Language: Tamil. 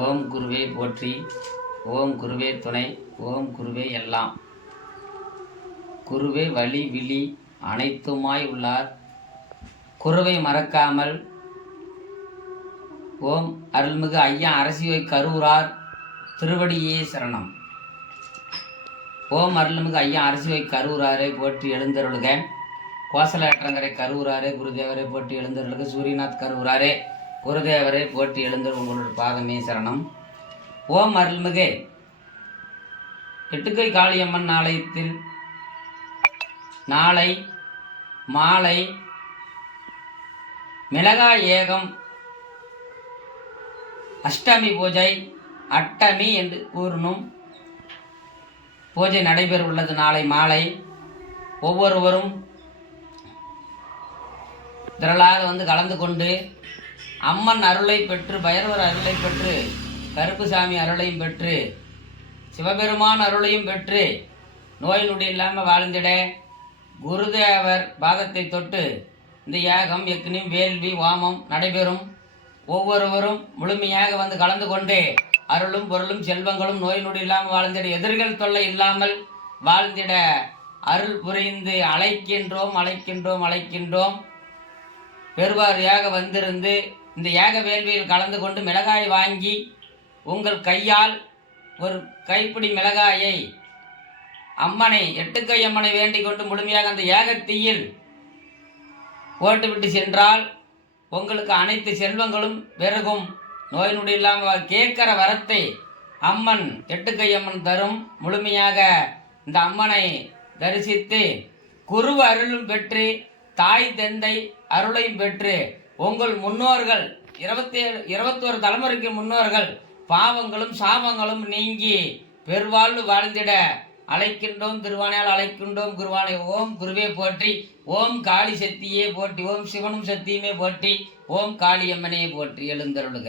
ஓம் குருவே போற்றி ஓம் குருவே துணை ஓம் குருவே எல்லாம். குருவே வழி விழி அனைத்துமாய் உள்ளார். குருவை மறக்காமல் ஓம் அருள்மிகு ஐயா அரசியை கருவுரார் திருவடியே சரணம். ஓம் அருள்மிகு ஐயா அரசியை கருவுராரை போற்றி எழுந்தருளுக. கோசலேற்றங்கரை கருவுராரே குருதேவரை போற்றி எழுந்தருளுக. சூரியநாத் கருவுராரே குருதேவரை போற்றி எழுந்தருள் உங்களோட பாதமே சரணம். ஓம் அருள்மிகு. எட்டுக்கை காளியம்மன் ஆலயத்தில் நாளை மாலை மிளகாய் ஏகம் அஷ்டமி பூஜை அட்டமி என்று கூறணும் பூஜை நடைபெற உள்ளது நாளை மாலை. ஒவ்வொருவரும் திரளாக வந்து கலந்து கொண்டு அம்மன் அருளை பெற்று பைரவர் அருளை பெற்று கருப்புசாமி அருளையும் பெற்று சிவபெருமான் அருளையும் பெற்று நோய் நொடி இல்லாமல் வாழ்ந்திட குருதேவர் பாதத்தை தொட்டு இந்த யாகம் எக்னி வேள்வி வாமம் நடைபெறும். ஒவ்வொருவரும் முழுமையாக வந்து கலந்து கொண்டு அருளும் பொருளும் செல்வங்களும் நோய் நொடி இல்லாமல் வாழ்ந்திட எதிர்கள் தொல்லை இல்லாமல் வாழ்ந்திட அருள் புரிந்து அழைக்கின்றோம் அழைக்கின்றோம் அழைக்கின்றோம். பெருவாரியாக வந்திருந்து இந்த ஏக வேள்வியில் கலந்து கொண்டு மிளகாய் வாங்கி உங்கள் கையால் ஒரு கைப்பிடி மிளகாயை அம்மனை எட்டுக்கை அம்மனை வேண்டிக் கொண்டு முழுமையாக அந்த ஏகத்தீயில் போட்டுவிட்டு சென்றால் உங்களுக்கு அனைத்து செல்வங்களும் பெருகும் நோய் நொடி இல்லாமல் கேட்கிற வரத்தை அம்மன் எட்டுக்கை அம்மன் தரும். முழுமையாக இந்த அம்மனை தரிசித்து குரு அருளும் பெற்று தாய் தந்தை அருளையும் பெற்று உங்கள் முன்னோர்கள் இருபத்தி ஏழு இருபத்தோரு தலைமுறைக்கு முன்னோர்கள் பாவங்களும் சாபங்களும் நீங்கி பெருவாழ்வு வாழ்ந்திட அழைக்கின்றோம் திருவானையால் அழைக்கின்றோம் குருவானை ஓம் குருவே போற்றி ஓம் காளி சக்தியே போற்றி ஓம் சிவனும் சக்தியுமே போற்றி ஓம் காளியம்மனையே போற்றி எழுந்தருளுக.